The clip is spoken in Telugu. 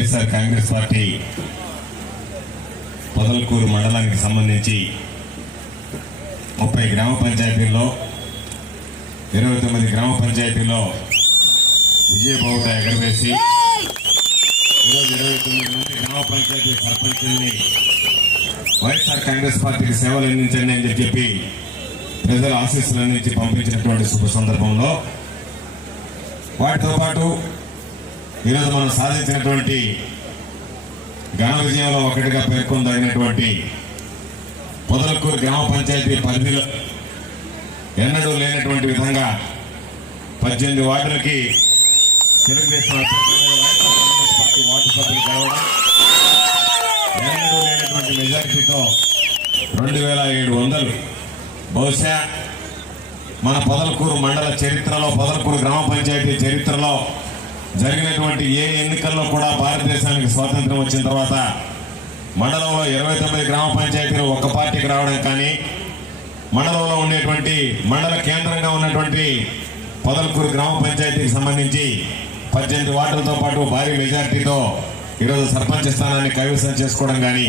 వైఎస్ఆర్ కాంగ్రెస్ పార్టీ పొదలకూరు మండలానికి సంబంధించి 30 గ్రామ పంచాయతీల్లో 29 గ్రామ పంచాయతీల్లో విజయబావుట ఎగరవేసి ఈరోజు 29 మంది గ్రామ పంచాయతీ సర్పంచుల్ని వైఎస్ఆర్ కాంగ్రెస్ పార్టీకి సేవలు అందించండి అని చెప్పి ప్రజల ఆశీస్సులు అందించి పంపించినటువంటి శుభ సందర్భంలో వాటితో పాటు ఈరోజు మనం సాధించినటువంటి ఘన విజయంలో ఒకటిగా పేర్కొనదగినటువంటి పొదలకూరు గ్రామ పంచాయతీ పరిధిలో ఎన్నడూ లేనటువంటి విధంగా 18 వార్డులకి తెలుగుదేశం పార్టీ వార్డు సభ్యులు కలవడం, ఎన్నడూ లేనటువంటి మెజారిటీతో 2700 బహుశా మన పొదలకూరు మండల చరిత్రలో, పొదలకూరు గ్రామ పంచాయతీ చరిత్రలో జరిగినటువంటి ఏ ఎన్నికల్లో కూడా భారతదేశానికి స్వాతంత్రం వచ్చిన తర్వాత మండలంలో 29 గ్రామ పంచాయతీలు ఒక పార్టీకి రావడం కానీ, మండలంలో ఉండేటువంటి మండల కేంద్రంగా ఉన్నటువంటి పొదలకూరు గ్రామ పంచాయతీకి సంబంధించి 18 వార్డులతో పాటు భారీ మెజార్టీతో ఈరోజు సర్పంచ్ స్థానాన్ని కైవసం చేసుకోవడం కానీ